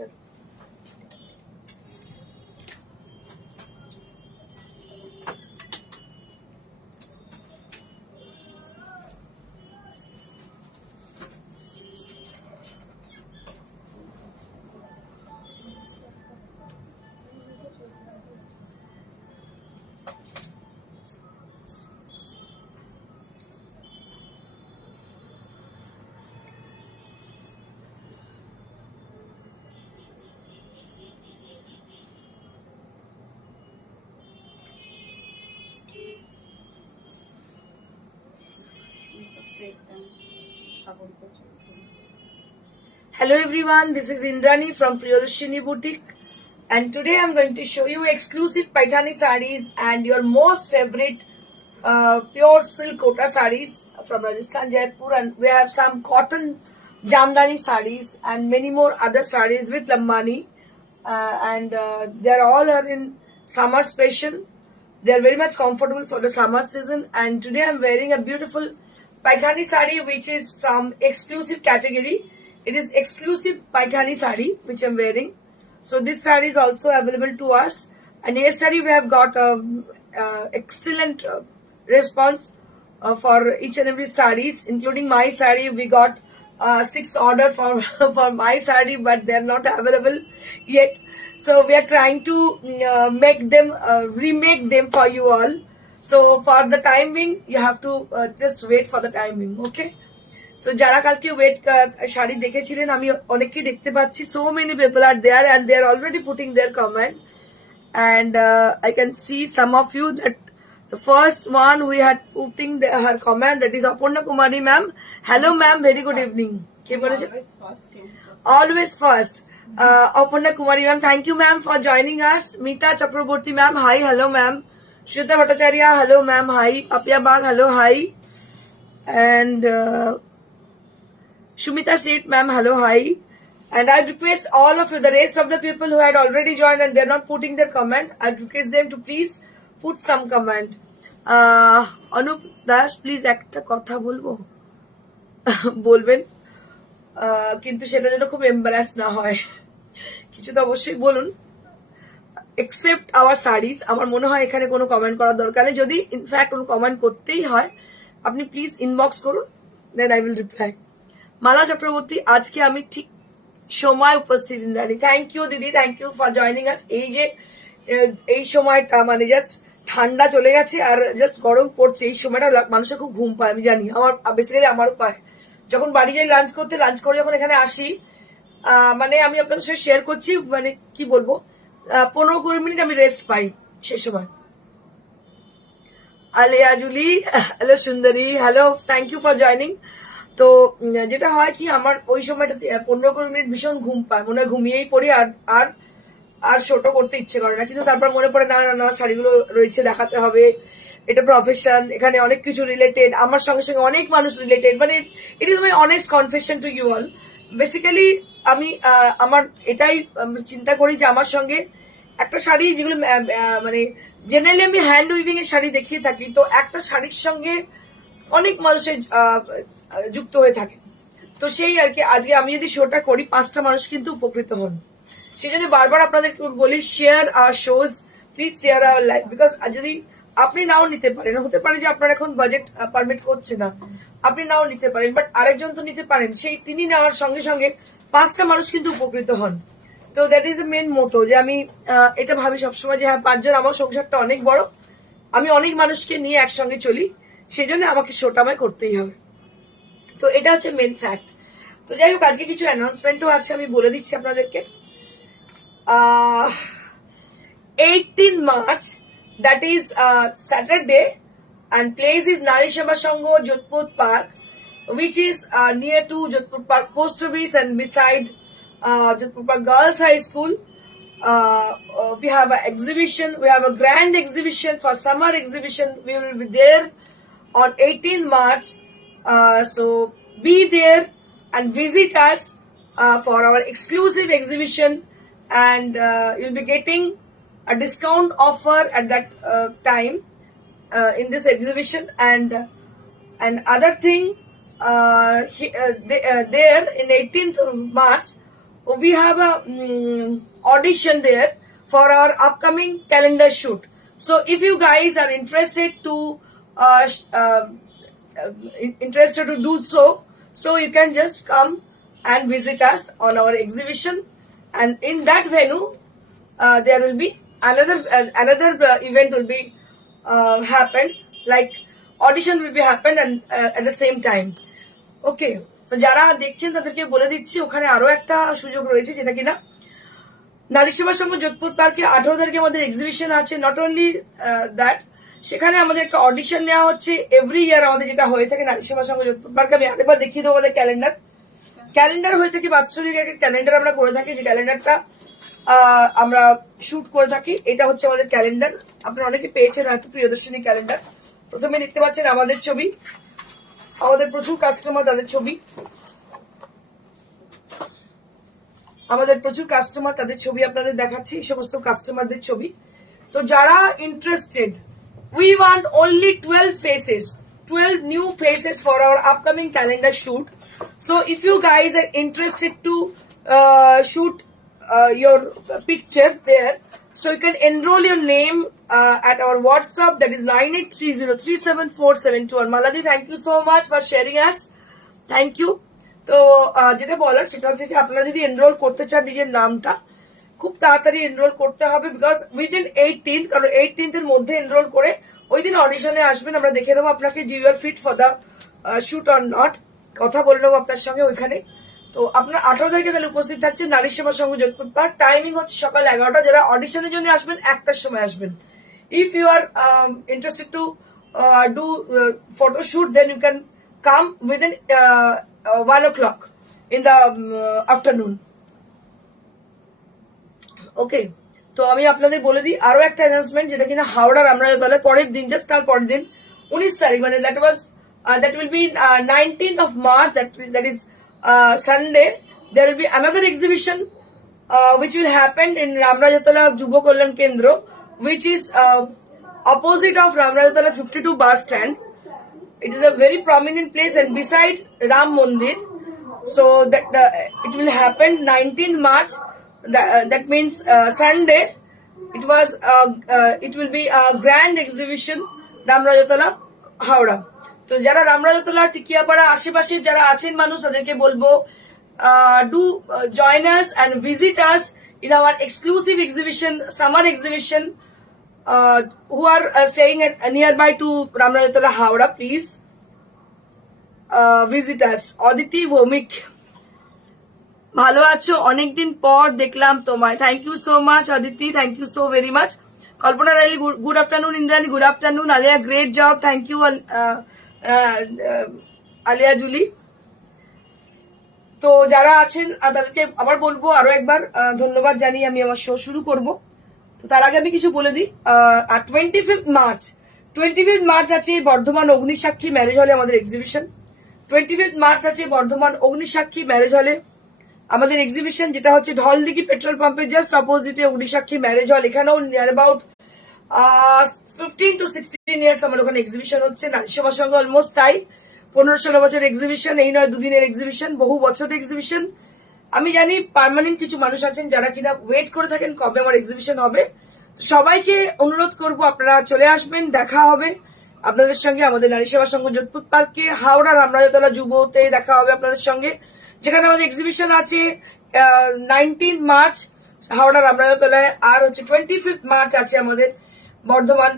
better. Hello everyone, this is Indrani from Priyadarshini Boutique, and today I'm going to show you exclusive Paithani sarees and your most favorite pure silk kota sarees from Rajasthan, Jaipur, and we have some cotton Jamdani sarees and many more other sarees with Lambani, and they're all are in summer special. They're very much comfortable for the summer season, and today I'm wearing a beautiful Paithani saree which is from exclusive category. It is exclusive Paithani saree which I'm wearing. So this saree is also available to us, and yesterday we have got excellent response for each and every sarees, including my saree. We got 6 order for for my saree, but they are not available yet. So we are trying to make them remake them for you all. So for the timing, you have to just wait for the timing, okay? So যারা কালকে wait sari দেখেছিলেন, আমি অনেককেই দেখতে পাচ্ছি, so many people are there and they are already putting their comment, and I can see some of you that the first one we had putting her comment, that is Aparna Kumari ma'am. Hello ma'am, very good evening. Always first. Aparna Kumari ma'am, thank you ma'am for joining us. Meeta Chakraborty ma'am, hi, hello ma'am. Shrita Bhattacharya, hello ma'am, hi. Apya Bag, hello, hi. And Shumita Seth ma'am, hello, hi. And I request all of you, the rest of the people who had already joined and they're not putting their comment, I request them to please put some comment. Anup Das, please একটা কথা বলবো বলবেন, কিন্তু সেটা যেন খুব embarrass না হয়, কিছু তো অবশ্যই বলুন। এক্সেপ্ট আওয়ার সারিজ, আমার মনে হয় এখানে কোনো কমেন্ট করার দরকার নেই। যদি ইনফ্যাক্ট কোনো কমেন্ট করতেই হয়, আপনি প্লিজ ইনবক্স করুন, then I will reply. Mala Chakraborty, আজকে আমি ঠিক সময় উপস্থিত ইন্দ্রাণী, থ্যাংক ইউ দিদি, thank you for joining us. এই যে এই সময়টা মানে জাস্ট ঠান্ডা চলে গেছে আর জাস্ট গরম পড়ছে, এই সময়টা মানুষের খুব ঘুম পায়, আমি জানি, আমার বেসিক্যালি আমারও পায়। যখন বাড়ি যাই লাঞ্চ করতে, লাঞ্চ করে যখন এখানে আসি, মানে আমি আপনাদের সাথে শেয়ার করছি, মানে কি বলবো, 15-20 মিনিট আমি রেস্ট পাই সেই সময়। আলিয়া জুলি, হ্যালো সুন্দরী, hello, thank you for joining. তো যেটা হয় কি, আমার ওই সময়টা 15-20 মিনিট ভীষণ ঘুম পায়, মনে হয় ঘুমিয়েই পড়ি, আর আর আর শোটো করতে ইচ্ছে করে না, কিন্তু তারপর মনে পড়ে না না না শাড়িগুলো রয়েছে, দেখাতে হবে, এটা প্রফেশন, এখানে অনেক কিছু রিলেটেড, আমার সঙ্গে সঙ্গে অনেক মানুষ রিলেটেড, মানে it is my honest confession to you all. Basically আমি আমার এটাই চিন্তা করি যে আমার সঙ্গে একটা শাড়ি, যেগুলো মানে জেনারেলি আমি হ্যান্ড উইভিং এর শাড়ি দেখিয়ে থাকি, তো একটা শাড়ির সঙ্গে অনেক মানুষের যুক্ত হয়ে থাকে, তো সেই আর কি আজকে আমি যদি শোটা করি 5টা মানুষ কিন্তু উপকৃত হন। সেই জন্য বারবার আপনাদেরকে বলি, share our shows, please share our live, because যদি আপনি নাও নিতে পারেন, হতে পারে যে আপনার এখন বাজেট পারমিট করছে না, আপনি নাও নিতে পারেন, বাট আরেকজন তো নিতে পারেন, সেই তিনি নেওয়ার সঙ্গে সঙ্গে 5টা মানুষ কিন্তু উপকৃত হন। তো দ্যাট ইজ দ্য মেন মোটো, যে আমি এটা ভাবি সবসময় যে হ্যাঁ 5 জন, আমার সংসারটা অনেক বড়, আমি অনেক মানুষকে নিয়ে একসঙ্গে চলি, সেই জন্য আমাকে শোটা আমায় করতেই হবে। তো এটা হচ্ছে মেন ফ্যাক্ট। তো যাই হোক, আজকে কিছু অ্যানাউন্সমেন্টও আছে, আমি বলে দিচ্ছি আপনাদেরকে। 18 March, that is Saturday, and place is Nari Sabha Sangho, Jodhpur Park, which is near to Jodhpur Park Post Office and beside Jodhpur Park Girls High School. We have an exhibition, we have a grand exhibition for summer exhibition. We will be there on 18 March. So be there and visit us for our exclusive exhibition, and you'll be getting a discount offer at that time in this exhibition. And other thing, there in 18th March we have a audition there for our upcoming calendar shoot. So if you guys are interested to do so you can just come and visit us on our exhibition, and in that venue there will be another event will be happened, like audition will be happened and at the same time. Okay, so যারা দেখছেন তাদেরকে বলে দিচ্ছি ওখানে আরো একটা সুযোগ রয়েছে, যেটা কিনা নারী সেবা সংঘ যোধপুর পার্কে 18 তারিখে আমাদের এক্সিবিশন আছে। নট অনলি দ্যাট, সেখানে আমাদের একটা অডিশন নেওয়া হচ্ছে এভরি ইয়ার আমাদের যেটা হয়ে থাকে নারী সেবা সংঘ যোধপুর পার্কে। আমি আরেকবার দেখিয়ে দেবো আমাদের ক্যালেন্ডার হয়ে থাকে, বাৎসরিক একটা ক্যালেন্ডার আমরা করে থাকি, যে ক্যালেন্ডারটা আমরা শুট করে থাকি। এটা হচ্ছে আমাদের ক্যালেন্ডার, আপনারা অনেকে পেয়েছেন হয়তো প্রিয়দর্শিনী ক্যালেন্ডার। প্রথমে দেখতে পাচ্ছেন আমাদের ছবি, আমাদের প্রচুর কাস্টমার তাদের ছবি, আপনাদের দেখাচ্ছি এই সমস্ত কাস্টমারদের ছবি। তো যারা interested, we want only 12 new faces for our upcoming calendar shoot. So if you guys are interested to shoot your picture there, so you can enroll your name at our WhatsApp, that is 9830374721. And Maladi, thank you so much for sharing us. Thank you. তো যেটা বলার সেটা হচ্ছে যে আপনারা যদি enrol করতে চান নিজের নামটা খুব তাড়াতাড়ি এনরোল করতে হবে, বিকজ উইদিন 18, কারণ 18th এর মধ্যে এনরোল করে ওই দিন অডিশনে আসবেন, আমরা দেখে নেবো আপনাকে যে you are fit for the shoot or not, কথা বলে নেবো আপনার সঙ্গে ওইখানে। তো আপনার 18 তারিখে তাহলে উপস্থিত থাকছে নারী সেবা সংঘ যোধপুর পার্ক। টাইমিং হচ্ছে সকাল 11টা। যারা অডিশনের জন্য আসবেন 1টার সময় আসবেন। If you are interested to do photo shoot, then you can come within 1 o'clock in the afternoon. Okay, তো আমি আপনাদের বলে দিই আরো একটা অ্যানাউন্সমেন্ট, যেটা কিনা হাওড়া রামরাজাতলায় পরের দিন, জাস্ট তার পরের দিন 19 তারিখ, মানে that will be 19th of March, that is Sunday. There will be another exhibition which will happen in Ramrajatala Jubo Kalyan Kendra, which is opposite of Ramrajatala 52 bus stand. It is a very prominent place and beside Ram Mandir. So that it will happen 19th March. That means Sunday. It will be a grand exhibition Ramrajatala Howrah. তো যারা রামরাজতলা টিকিয়াপাড়া আশেপাশে যারা আছেন মানুষ, তাদেরকে বলবো do join us and visit us in our exclusive exhibition, summer exhibition. Who are staying at nearby to Ramrajatala Howrah, please visit us. Aditi Vomik, ভালো আছো? অনেকদিন পর দেখলাম তোমায়। Thank you so much Aditi, thank you so very much. Kalpana Rayli, good afternoon. Indrani, good afternoon. Aliya, great job, thank you Aliya Julie. তো যারা আছেন তাদেরকে আবার বলবো আরো একবার ধন্যবাদ জানিয়ে আমি আমার শো শুরু করব। তো তার আগে আমি কিছু বলে দিই। 25th মার্চ আছে বর্ধমান অগ্নিসাক্ষী ম্যারেজ হলে আমাদের এক্সিবিশন। 25th মার্চ আছে বর্ধমান অগ্নিসাক্ষী ম্যারেজ হলে আমাদের এক্সিবিশন, যেটা হচ্ছে ঢলদিঘি পেট্রোল পাম্পের জাস্ট অপোজিটে অগ্নিসাক্ষী ম্যারেজ হল। এখানেও নিয়ার অ্যাবাউট 15 to 16 ইয়ার্স আমার ওখানে এক্সিবিশন হচ্ছে। নারী সেবার সঙ্গে অলমোস্ট তাই 15-16 বছর এক্সিবিশন, এই নয় দুদিনের এক্সিবিশন, বহু বছরের এক্সিবিশন। আমি জানি পার্মানেন্ট কিছু মানুষ আছেন যারা কিনা ওয়েট করে থাকেন কবে আমার এক্সিবিশন হবে। সবাইকে অনুরোধ করবো আপনারা চলে আসবেন, দেখা হবে আপনাদের সঙ্গে আমাদের নারী সেবা সংঘ যোধপুর পার্কে, হাওড়া রামরাজতলা যুবতে দেখা হবে আপনাদের সঙ্গে, যেখানে আমাদের এক্সিবিশন আছে 19 মার্চ হাওড়া রামরাজতলায়, আর হচ্ছে 25th মার্চ আছে আমাদের বর্ধমান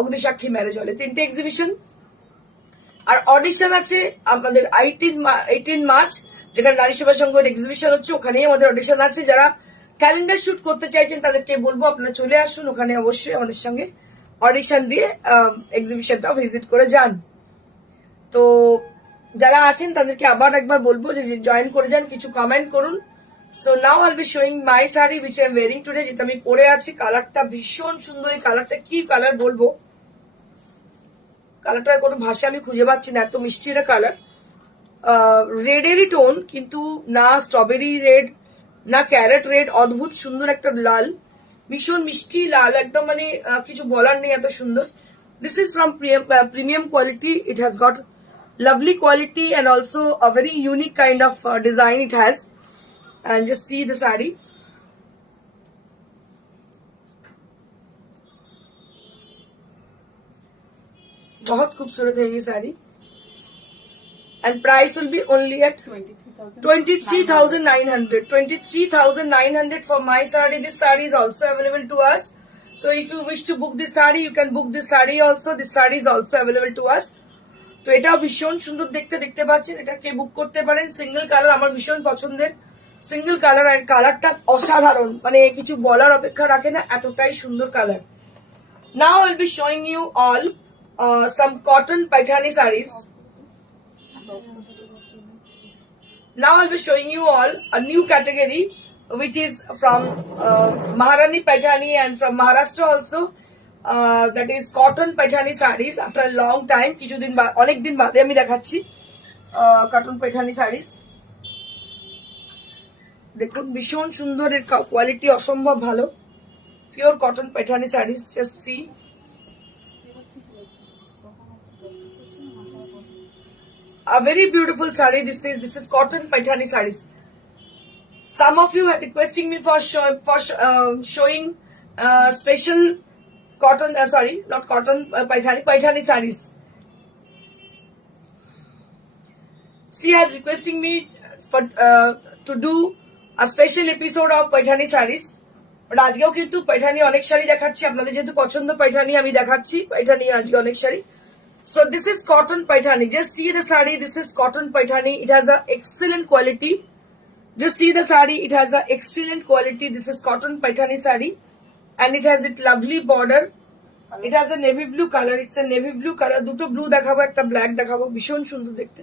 অগ্নিসাক্ষী ম্যারেজ হলে। 3টে এক্সিবিশন। আর অডিশন আছে আমাদের 18 মার্চ, যেখানে নারী সেবা সংঘের এক্সিবিশন হচ্ছে, ওখানেই আমাদের অডিশন আছে। যারা ক্যালেন্ডার শুট করতে চাইছেন তাদেরকে বলবো আপনারা চলে আসুন, ওখানে অবশ্যই আমাদের সঙ্গে অডিশন দিয়ে এক্সিবিশনটা ভিজিট করে যান। তো যারা আছেন তাদেরকে আবার একবার বলবো যে জয়েন করে যান, কিছু কমেন্ট করুন। সো নাও আইল B showing my sari which I am wiring today, যেটা আমি পরে আছি। কালারটা ভীষণ সুন্দর। এই কালারটা কি কালার বলবো, কালারটার কোনো ভাষা আমি খুঁজে পাচ্ছি না, এত মিষ্টি একটা কালার। রেডেরই টোন, কিন্তু না স্ট্রবেরি রেড না ক্যারেট রেড, অদ্ভুত সুন্দর একটা লাল, ভীষণ মিষ্টি লাল একদম, মানে কিছু বলার নেই, এত সুন্দর। This is from premium quality. It has goat lovely quality and also a very unique kind of design it has. and just see the saree. बहुत खूबसूरत है ये sari and price will be only at 23,900. 23,900 for my saree. This saree is also available to us. So if you wish to book this saree, you can book this saree also. This saree is also available to us. তো এটা ভীষণ সুন্দর দেখতে পাচ্ছেন, এটা কে বুক করতে পারেন। Single colour আমার ভীষণ পছন্দের, সিঙ্গেল কালার আর কালারটা অসাধারণ, মানে কিছু বলার অপেক্ষা রাখে না, এতটাই সুন্দর colour. Now I'll be showing you all some cotton Paithani sarees. Now I'll be showing you all a new category which is from Maharani Paithani and from Maharashtra also. That is cotton Paithani sarees. After a long time, কিছুদিন অনেক দিন বাদে আমি দেখাচ্ছি cotton Paithani sarees. দেখুন ভীষণ সুন্দর, এর কোয়ালিটি অসম্ভব ভালো। Pure cotton Paithani sarees. Just see. A very beautiful saree. This is cotton Paithani sarees. Some of you are requesting me for showing special cotton. Not cotton Paithani sarees. She has requesting me for to do a special episode of Paithani sarees. But আজকেও কিন্তু Paithani অনেক শাড়ি দেখাচ্ছি, আপনাদের যেহেতু পছন্দ Paithani আমি দেখাচ্ছি Paithani আজকে অনেক sari. So this is cotton Paithani. Just see the saree. This is cotton Paithani. It has a excellent quality. Just see the saree. It has a excellent quality. This is cotton Paithani saree, and it has it lovely border. It has a navy blue color. It's a navy blue color. দুটো blue দেখাবো, একটা black দেখাবো। ভীষণ সুন্দর দেখতে।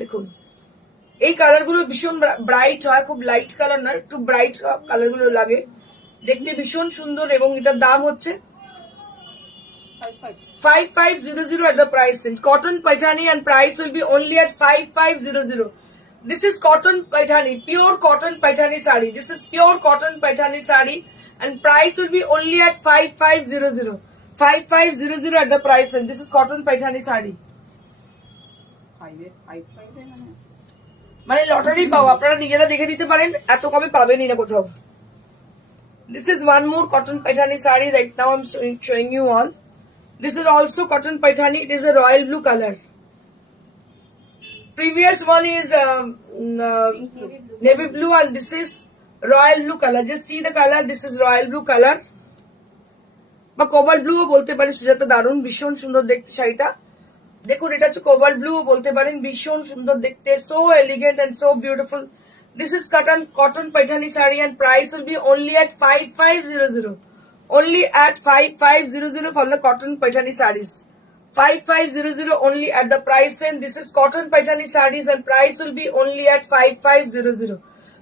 দেখুন এই colour গুলো ভীষণ ব্রাইট হয়, খুব লাইট কালার না, একটু ব্রাইট কালার গুলো লাগে দেখতে, ভীষণ সুন্দর। এবং এটার দাম হচ্ছে 5500 at the price range. Cotton Paithani and price will be only at 5500. This is cotton Paithani, pure cotton Paithani saree. This is pure cotton Paithani saree and price will be only at 5500. 5500 at the price range. This is cotton Paithani saree. মানে lottery পাও, আপনারা নিজেরা দেখে নিতে পারেন, এত কমে পাবেনই না কোথাও। This is one more cotton Paithani saree. Right now I'm showing you all. This is also cotton Paithani. It is a royal blue color. Previous one is navy blue and this is royal blue color. Just see the color. This is royal blue color. বা cobalt blue বলতে পারেন। সুজাতা দারুণ, ভীষণ সুন্দর দেখতে শাড়িটা। দেখুন এটা হচ্ছে কোবাল্ট ব্লু বলতে পারেন, ভীষণ সুন্দর দেখতে, so elegant and so beautiful. This is cotton Paithani saree and price will be only at 5500. Only at 5500 for the cotton Paithani sarees. 5500 only at the price, and this is cotton Paithani sarees and price will be only at 5500.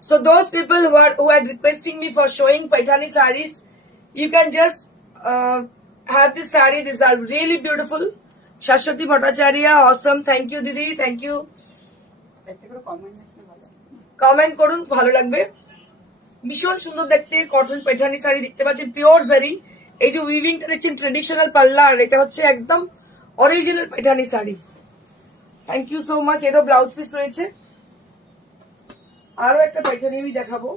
So those people who are requesting me for showing Paithani sarees, you can just have this saree. These are really beautiful. Shashwati Bhattacharya, awesome. Thank you Didi, thank you. Comment করুন, ভালো লাগবে। ভীষণ সুন্দর দেখতে cotton Paithani sari দেখতে পাচ্ছেন, pure জারি। এই যে উইভিংটা দেখছেন ট্রেডিশনাল পাল্লা, আর এটা হচ্ছে একদম original Paithani sari. Thank you so much. এরও ব্লাউজ পিস রয়েছে। আরো একটা Paithani আমি দেখাবো।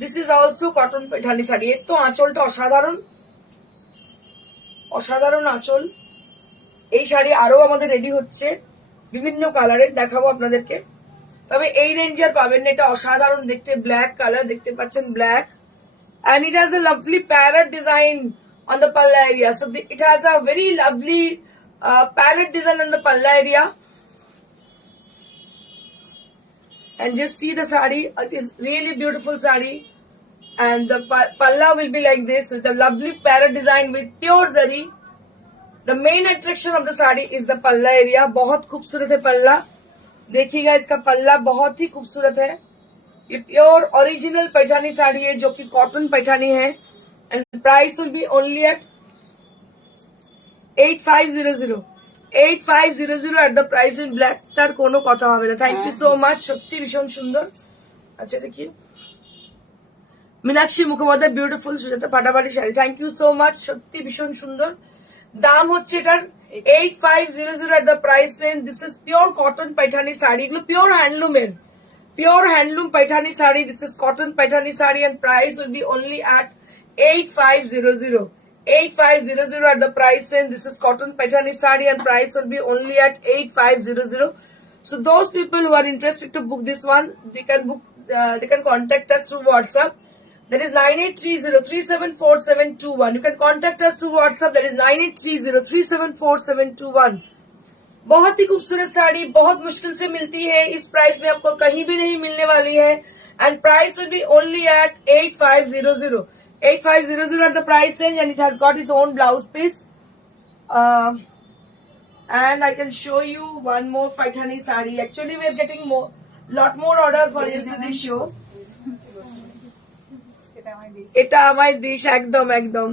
This is also cotton Paithani sari. এর তো আঁচলটা অসাধারণ, অসাধারণ আঁচল। এই শাড়ি আরো আমাদের রেডি হচ্ছে, বিভিন্ন কালারের দেখাবো আপনাদেরকে। তবে এই রেঞ্জে আর পাবেন না, এটা অসাধারণ দেখতে, ব্ল্যাক কালার দেখতে পাচ্ছেন, black, and it has a lovely parrot design on the palla area. So it has a very lovely parrot design on the palla area. And just see the saree. It is really beautiful saree, and the palla will be like this with a lovely parrot design with pure zari. The main attraction of the sari is the पल्ला area. बहुत खूबसूरत है पल्ला, देखिएगा इसका पल्ला बहुत ही खूबसूरत है। ये प्योर ओरिजिनल Paithani साड़ी है, जो कि कॉटन Paithani है, and price will be only at 8500। 8500 at the price in black। তার কোনো কথা হবে না। থ্যাংক ইউ সো মাচ, সত্যি ভীষণ সুন্দর। আচ্ছা দেখি মীনাক্ষী মুখোপাধ্যায়, বিউটিফুল। সুজাতা ফাটাফাটি sari, thank you so much, সত্যি ভীষণ সুন্দর। দাম হচ্ছে এটার 8500 at the price range. This is pure cotton Paithani sari. Pure handloom in. Pure handloom Paithani sari. This is cotton Paithani sari and price will be only at 8500. 8500 at the price range. This is cotton Paithani sari and price will be only at 8500. So those people who are interested to book this one, they can book. They can contact us through WhatsApp. That is 9830374721. You can contact us through WhatsApp. That is 9830374721. बहुत ही खूबसूरत साड़ी बहुत मुश्किल से मिलती है. इस price में आपको कहीं भी नहीं मिलने वाली है. And price will be only at 8500. 8500 at the price range and it has got its own blouse piece. And I can show you one more Paithani sari. Actually, we are getting lot more order for yesterday's show. এটা আমার দিশ একদম একদম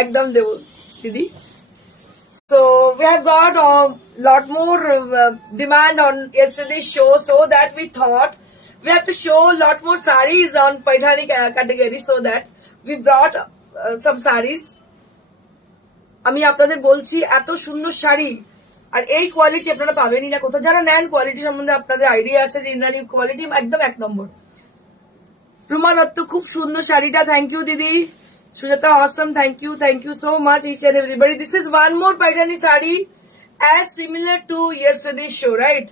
একদম দেব দিদি. So we have got a lot more demand on yesterday's show, so that we thought we have to show a lot more sarees on Paithani category, so that we brought some sarees. আমি আপনাদের বলছি এত সুন্দর শাড়ি আর এই quality আপনারা পাবেনই না কোথাও. যারা নেন কোয়ালিটি সম্বন্ধে আপনাদের আইডিয়া আছে যে ইন্দ্রাণীর কোয়ালিটি একদম এক নম্বর. রুমা দত্ত খুব সুন্দর শাড়িটা. থ্যাংক ইউ দিদি. Sujata Assam. Thank you so much each and everybody. This is one more Paithani sari as similar to yesterday show, right?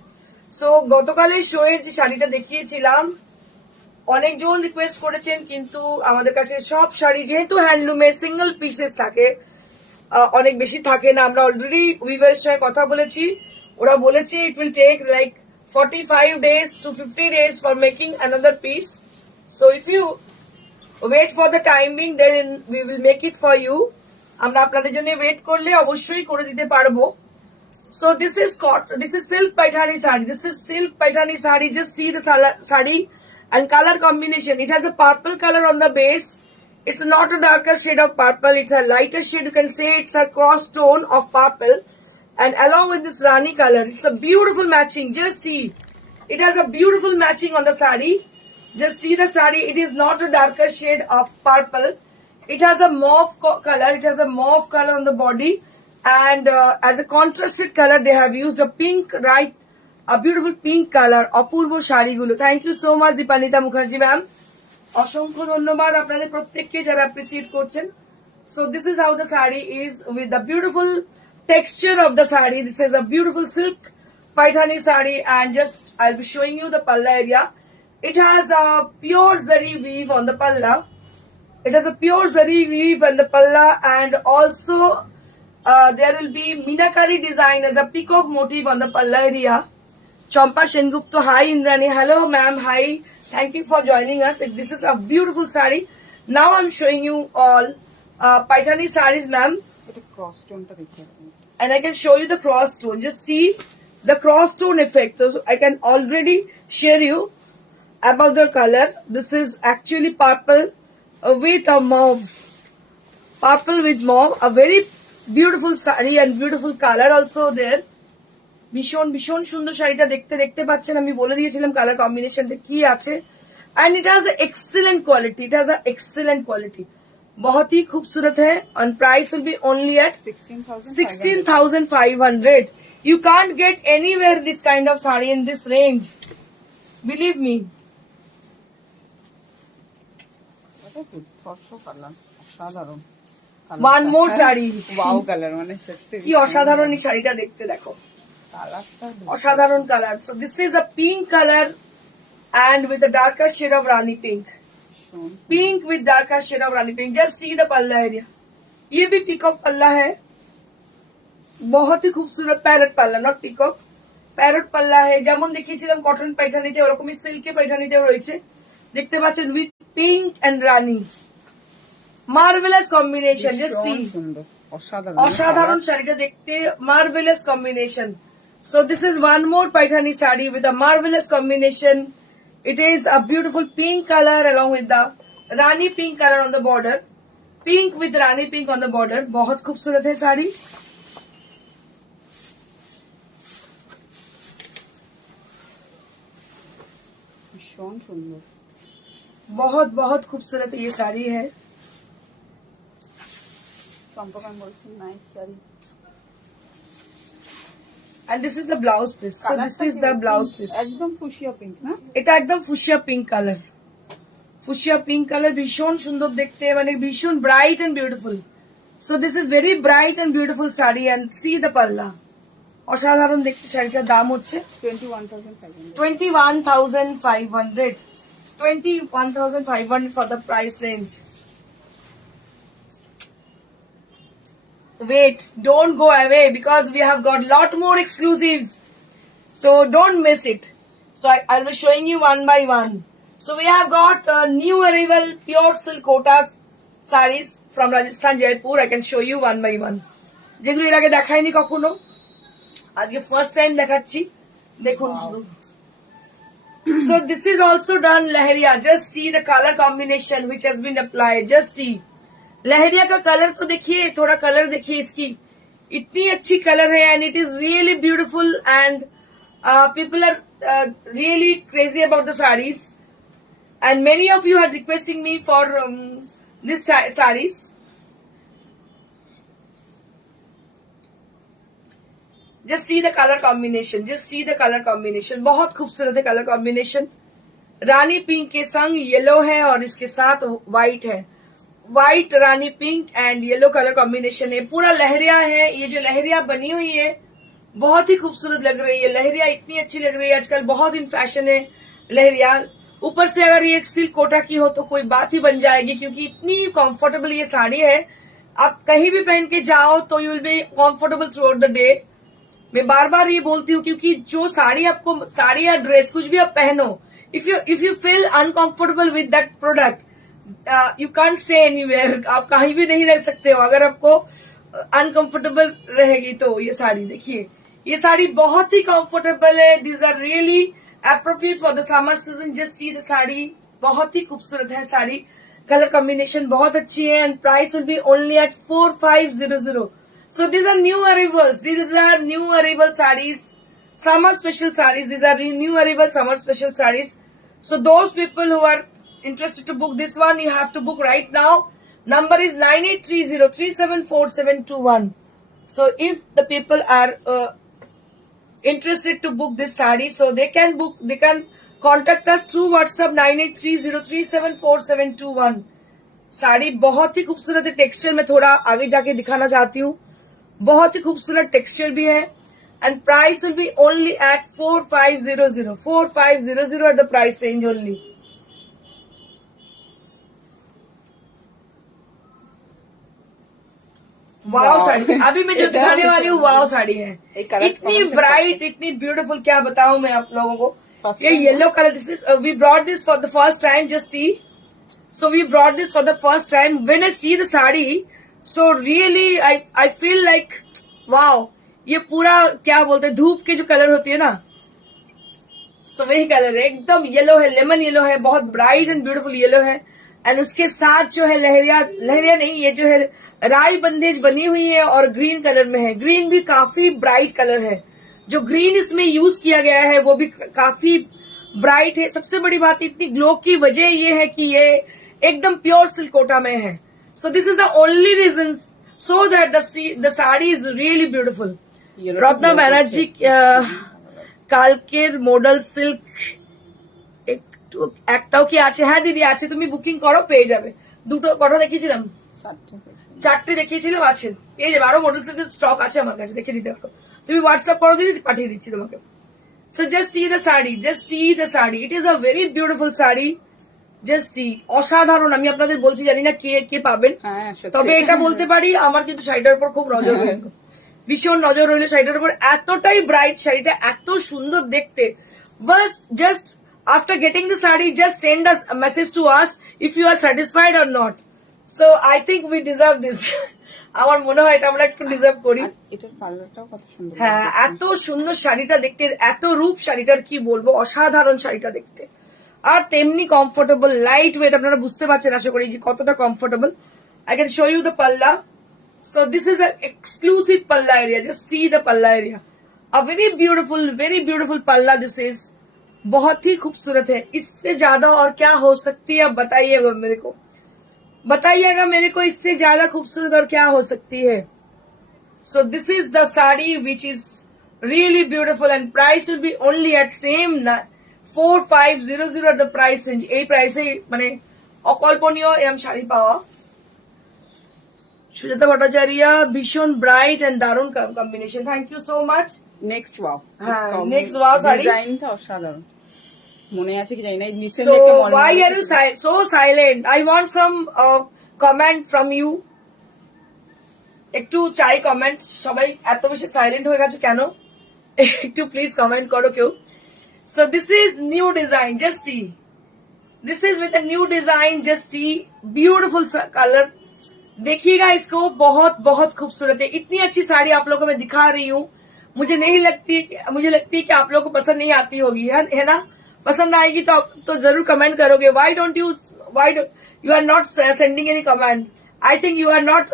So গতকালের শো এর যে শাড়িটা দেখিয়েছিলাম অনেকজন রিকোয়েস্ট করেছেন, কিন্তু আমাদের কাছে সব শাড়ি যেহেতু হ্যান্ডলুমে সিঙ্গেল পিসেস থাকে, অনেক বেশি থাকে না. আমরা অলরেডি উইভারের সঙ্গে কথা বলেছি, ওরা বলেছে it will take like 45 days to 50 days for making another piece. So if you wait for the timing, then we will make it for you. আমরা আপনাদের জন্য ওয়েট করলে অবশ্যই করে দিতে পারবো. So this is silk Paithani sari. This is silk Paithani sari. Just see the sari and color combination. It has a purple color on the base. It's not a darker shade of purple. It's a lighter shade. You can say it's a cross tone of purple. And along with this Rani color, it's a beautiful matching. Just see. It has a beautiful matching on the sari. Just see the sari. It is not a darker shade of purple. It has a mauve color. It has a mauve color on the body. And as a contrasted color, they have used a pink, right? A beautiful pink color. Apurbo shari gulo. Thank you so much, Deepanita Mukherjee ma'am. অসংখ্য ধন্যবাদ আপনাদের প্রত্যেককে যারা appreciate করছেন. So this is how the sari is with the beautiful texture of the sari. This is a beautiful silk Paithani sari and just I'll be showing you the palla area. It has a pure zari weave on the palla. It has a pure zari weave on the palla and also there will be Minakari design as a peacock motif on the palla area. Champa Shengupto, hi Indrani. Hello ma'am, hi. Thank you for joining us. This is a beautiful sari. Now I'm showing you all Paithani saris, ma'am. And I can show you the cross tone. Just see the cross tone effect. So I can already share you about the color. This is actually purple with a mauve. Purple with mauve. A very beautiful sari and beautiful color also there. ভীষণ ভীষণ সুন্দর শাড়িটা দেখতে পাচ্ছেন. আমি বলে দিয়েছিলাম colour কম্বিনেশনটা কি আছে. And it has excellent quality. It has excellent quality. बहुत ही खूबसूरत है. And price will be only at 16,500. You can't get anywhere this kind of sari in this range. Believe me. One more sari. Wow color মানে সত্যি কি অসাধারণ এই শাড়িটা দেখতে দেখো. অসাধারণ colour. So this is a pink color and with a darker shade of Rani pink. Pink with darker shade of Rani pink. Just see the palla area. ये भी पीकॉक पल्ला है. बहुत ही खूबसूरत पैरट पल्ला, नॉट पीकॉक. প্যারট পাল্লা है যেমন দেখিয়েছিলাম কটন পাইঠানিতে, ওরকমই সিল্কি পাইঠানিতেও রয়েছে. দেখতে পাচ্ছেন with pink and rani. Marvellous combination. Just see. অসাধারণ শাড়িটা দেখতে. Marvellous combination. So this is one more Paithani sari with a marvelous combination. It is a beautiful pink color along with the Rani pink color on the border. Pink with Rani pink on the border. बहुत खूबसूरत है साड़ी. बहुत बहुत खूबसूरत ये साड़ी है. Nice sari. and this is the blouse piece. So this is the blouse piece. একদম fuchsia pink না, এটা একদম fuchsia pink colour, fuchsia pink colour ভীষণ সুন্দর দেখতে, মানে ভীষণ bright and beautiful. So this is very bright and beautiful sari and see the palla, অসাধারণ দেখতে। শাড়িটার দাম হচ্ছে 21,500 for the price range. Wait, don't go away because we have got lot more exclusives. So don't miss it. So I'll be showing you one by one. So we have got new arrival pure silk kota sarees from Rajasthan, Jaipur. I can show you one by one. যেগুলো এর আগে দেখাইনি কখনো, আজকে first time দেখাচ্ছি, দেখুন শুধু। So this is also done Lahariya. Just see the color combination which has been applied. Just see. लहरिया का कलर तो देखिए, थोड़ा कलर देखिए इसकी, इतनी अच्छी कलर है and it is really beautiful and people are really crazy about the saris and many of you are requesting me for this saris. Just see the colour combination, just see the colour combination, बहुत खूबसूरत है colour combination. रानी pink के संग yellow है और इसके साथ white है, white Rani pink and yellow colour combination है, पूरा लहरिया है। ये जो लहरिया बनी हुई है बहुत ही खूबसूरत लग रही है, लहरिया इतनी अच्छी लग रही है, आजकल बहुत इन फैशन है लहरिया। ऊपर से अगर ये सिल्क कोटा की हो तो कोई बात ही बन जाएगी, क्योंकि इतनी कंफर्टेबल ये साड़ी है, आप कहीं भी पहन के जाओ तो you will be comfortable through out the day. मैं बार बार ये बोलती हूँ, क्योंकि जो साड़ी आपको, साड़ी या ड्रेस कुछ भी आप पहनो, if you feel uncomfortable with that product you can't stay anywhere, आप कहीं भी नहीं रह सकते हो अगर आपको अनकंफर्टेबल रहेगी तो। ये साड़ी देखिए, ये साड़ी बहुत ही कंफर्टेबल है, these are really appropriate for the summer season. Just see the sari, बहुत ही खूबसूरत है साड़ी, कलर कॉम्बिनेशन बहुत अच्छी है and price will be only at 4500। So these are new arrivals, these are new arrival saris, summer special saris, these are new arrival summer special saris. So those people who are interested to book this one, you have to book right now. Number is 9830374721. So if the people are interested to book this saree, so they can book, they can contact us through WhatsApp 9830374721. Sari बहुत ही खूबसूरत है, texture में थोड़ा आगे जाके दिखाना चाहती हूँ, बहुत ही खूबसूरत टेक्सचर भी है and price will be only at 4500 at the price range only. Wow sari, अभी मैं जो दिखाने वाली हूँ वाव साड़ी है, इतनी ब्राइट, इतनी ब्यूटीफुल, क्या बताऊं मैं आप लोगों को। ये yellow colour, this is, we brought this for the first time, just see. So we brought this for the first time, when I see the sari, so really I feel like wow, ये पूरा क्या बोलते हैं, धूप के जो colour होती है ना, सो वही कलर है, एकदम येलो है, लेमन येलो है, बहुत ब्राइट एंड ब्यूटीफुल येलो है एंड उसके साथ जो है लहरिया, लहरिया नहीं, ये जो है राई बंदेज बनी हुई है और ग्रीन कलर में है, ग्रीन भी काफी ब्राइट कलर है, जो ग्रीन इसमें यूज किया गया है वो भी काफी ब्राइट है। सबसे बड़ी बात, इतनी ग्लो की वजह ये है कि ये एकदम प्योर सिल्क कोटा में है। So this is the only reason so that the sari is really beautiful. Ratna Banerjee কালকের মডেল সিল্ক একটাও কি আছে? হ্যাঁ দিদি আছে, তুমি বুকিং করো পেয়ে যাবে। দুটো কটা দেখিয়েছিলাম, চারটে দেখিয়েছিলাম, আছে পেয়ে যাবে। আরো মডেল সিল্কের স্টক আছে আমার কাছে, দেখে দিতে পারো। তুমি হোয়াটসঅ্যাপ করো দিদি, পাঠিয়ে দিচ্ছি তোমাকে। So just see the sari, just see the sari, it is a very beautiful sari, just see, অসাধারণ। আমি আপনাদের বলছি, জানি না কে কে পাবেন, তবে এটা বলতে পারি আমার কিন্তু শাড়িটার উপর খুব নজর রইল, ভীষণ নজর রইল শাড়িটার উপর। এতটাই ব্রাইট শাড়িটা, এত সুন্দর দেখতে। বাস just after getting the saree, just send us a message to us if you are satisfied or not. So I think we deserve this. আমার মনে হয় এটা আমরা একটু ডিজার্ভ করি। এটার পার্লারটাও কত সুন্দর, হ্যাঁ এত সুন্দর শাড়িটা দেখতে, এত রূপ শাড়িটার কি বলবো, অসাধারণ শাড়িটা দেখতে, আর তেমনি কমফোর্টেবল, লাইট ওয়েট। আপনারা বুঝতে পারছেন আশা করি যে কতটা comfortable. I can show you the palla. So this is an exclusive palla area. Just see the palla area. A very beautiful palla this is. बहुत ही खूबसूरत है। इससे ज्यादा और क्या हो सकती है, अब बताइएगा मेरे को, बताइएगा मेरे को, इससे ज्यादा खूबसूरत और क्या हो सकती है। So this is the sari which is really beautiful, and price will be only at same 4500 at the price range. এই প্রাইসে মানে অকল্পনীয় এরকম শাড়ি পাওয়া। সুজাতা ভট্টাচার্য, ভীষণ ব্রাইট এন্ড দারুণ combination, thank you so much. Next wow. হ্যাঁ, next wow শাড়ি। ডিজাইনটা অসাধারণ, মনে আছে কি জানি না, নিচে So দেখে মনে why হলো are you so silent? I want some comment from you. একটু চাই কমেন্ট, সবাই এত বেশি সাইলেন্ট হয়ে গেছে কেন? একটু প্লিজ কমেন্ট করো কেউ। So this is new design, just see. This is with a new design, just see, beautiful color. देखिएगा इसको, बहुत बहुत खूबसूरत है। इतनी अच्छी साड़ी आप लोगों को मैं दिखा रही हूँ, मुझे लगती है कि आप लोगों को पसंद नहीं आती होगी, है ना? पसंद आएगी तो जरूर कमेंट करोगे। Why you are not sending any comment? I think you are not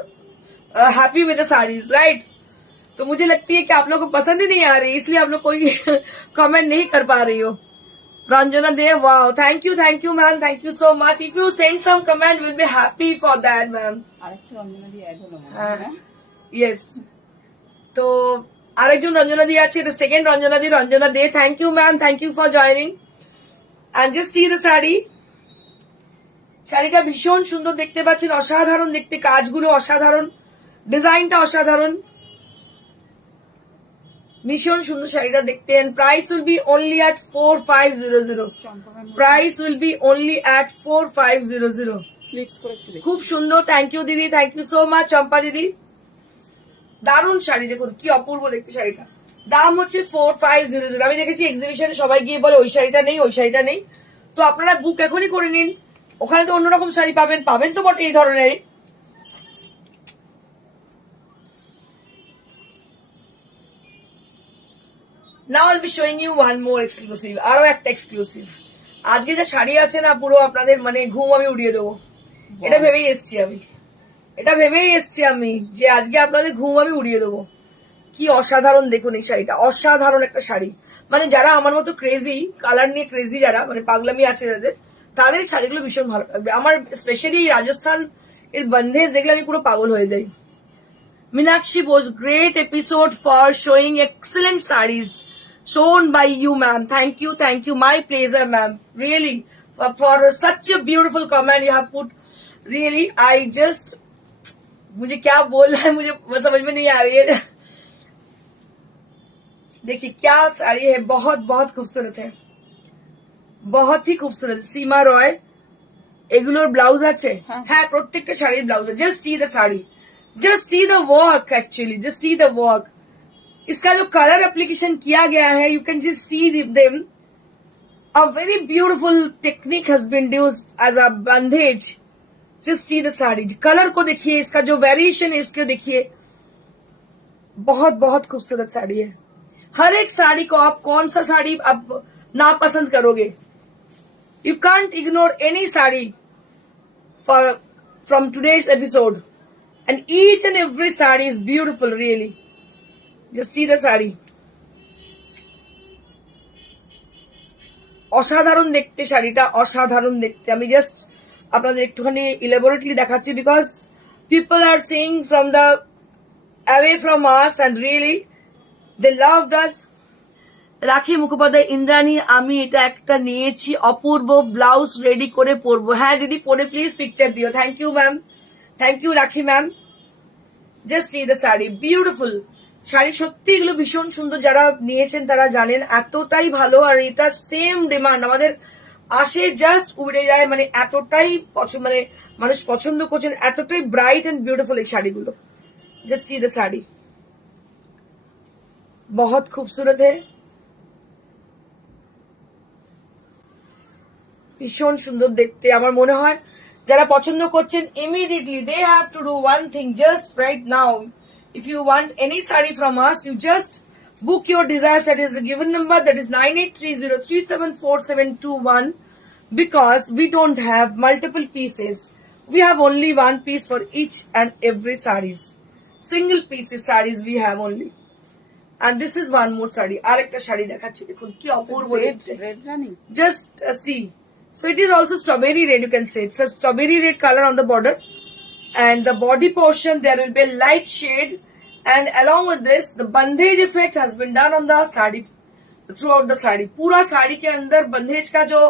happy with the sarees, right? तो मुझे लगती है कि आप लोगों को पसंद ही नहीं आ रही, इसलिए आप लोग कोई कमेंट नहीं कर पा रही हो। Ranjana Dev, wow, thank you ma'am, thank you so much. If you send some comment, we'll be happy for that, ma'am. আরেকটা রঞ্জনা দিয়ে অ্যাড হলো মনে হয় না? Yes. তো আরেকজন রঞ্জনা দি আছে, the second Ranjana they, thank you ma'am, thank you for joining. And just see the sari. শাড়িটা ভীষণ সুন্দর দেখতে পাচ্ছেন, অসাধারণ দেখতে, কাজগুলো অসাধারণ, ডিজাইনটা অসাধারণ, ভীষণ সুন্দর শাড়িটা দেখতে। And price will be only at 4500। Price will be only at 4500। খুব সুন্দর, থ্যাংক ইউ দিদি, thank you so much Champa দিদি। দারুণ শাড়ি, দেখুন কি অপূর্ব দেখতে শাড়িটা। দাম হচ্ছে 4500। আমি দেখেছি এক্সিবিশনে সবাই গিয়ে বলে ওই শাড়িটা নেই, তো আপনারা বুক এখনই করে নিন, ওখানে তো অন্যরকম শাড়ি পাবেন তো বটে এই ধরনের। Now I'll be showing you one more exclusive, আরো একটা এক্সক্লুসিভ। আজকে যে শাড়ি আছে না, পুরো আপনাদের মানে ঘুম আমি উড়িয়ে দেবো, এটা ভেবেই এসছি আমি যে আজকে আপনাদের ঘুম আমি উড়িয়ে দেবো। কি অসাধারণ দেখুন এই শাড়িটা, অসাধারণ একটা শাড়ি। মানে যারা আমার মতো ক্রেজি, কালার নিয়ে ক্রেজি, যারা মানে পাগলামি আছে তাদের এই শাড়িগুলো ভীষণ ভালো লাগবে। আমার স্পেশালি রাজস্থান এর বন্ধেজ দেখলে আমি পুরো পাগল হয়ে যাই। Meenakshi Bose, great episode for showing excellent sarees shown by you, ma'am. Thank you. My pleasure, ma'am. Really, for such a beautiful comment you have put. Really, I just, मुझे क्या बोलना है मुझे समझ में नहीं आ रही है। देखिए क्या साड़ी है, बहुत बहुत खूबसूरत है, बहुत ही खूबसूरत। सीमा रॉय, এগুলোর ব্লাউজ আছে? হ্যাঁ, প্রত্যেকটা শাড়ির ব্লাউজ আছে। Just see the sari, just see the work, actually just see the work. इसका जो कलर एप्लीकेशन किया गया है, you can just see them. A very beautiful technique has been used as a bandage. Just see the sari, colour को देखिए, इसका जो variation है इसको देखिए, बहुत बहुत खूबसूरत साड़ी है। हर एक साड़ी को आप कौन सा साड़ी आप ना पसंद करोगे? You can't ignore any sari from today's episode. And each and every saree is beautiful, really. Just see the saree. অসাধারণ দেখতে শাড়িটা, অসাধারণ দেখতে। আমি জাস্ট আপনাদের একটুখানি ইলাবোরেটলি দেখাচ্ছি, because people are seeing from the away from us and really they loved us. Rakhi Mukhopadhyay, Indrani আমি এটা একটা নিয়েছি, অপূর্ব, ব্লাউজ রেডি করে পরবো। হ্যাঁ দিদি, পরে প্লিজ পিকচার দিও। Thank you ma'am, thank you Rakhi ma'am. Just see the sari, beautiful sari, সত্যি এগুলো ভীষণ সুন্দর। যারা নিয়েছেন তারা জানেন এতটাই ভালো, আর এটা সেম ডিমান্ড আমাদের আসে, জাস্ট উড়ে যায়, মানে এতটাই মানে মানুষ পছন্দ করছেন, এতটাই ব্রাইট এন্ড বিউটিফুল এই শাড়িগুলো। জাস্ট সি দ্য শাড়ি, बहुत खूबसूरत है, ভীষণ সুন্দর দেখতে। আমার মনে হয় যারা পছন্দ করছেন immediately they have to do one thing just right now. If you want any saree from us, you just book your desires. That is the given number, that is 9830374721, because we don't have multiple pieces, we have only one piece for each and every sarees. Single pieces sarees we have only. And this is one more saree, arekta saree দেখাচ্ছি, দেখুন কি অপূর্ব দেখতে। Just see. So it is also strawberry red, you can say. It's a strawberry red color on the border. And the body portion, there will be a light shade and along with this the bandhej effect has been done on the sari throughout the sari. पूरा साड़ी के अंदर बंधेज का जो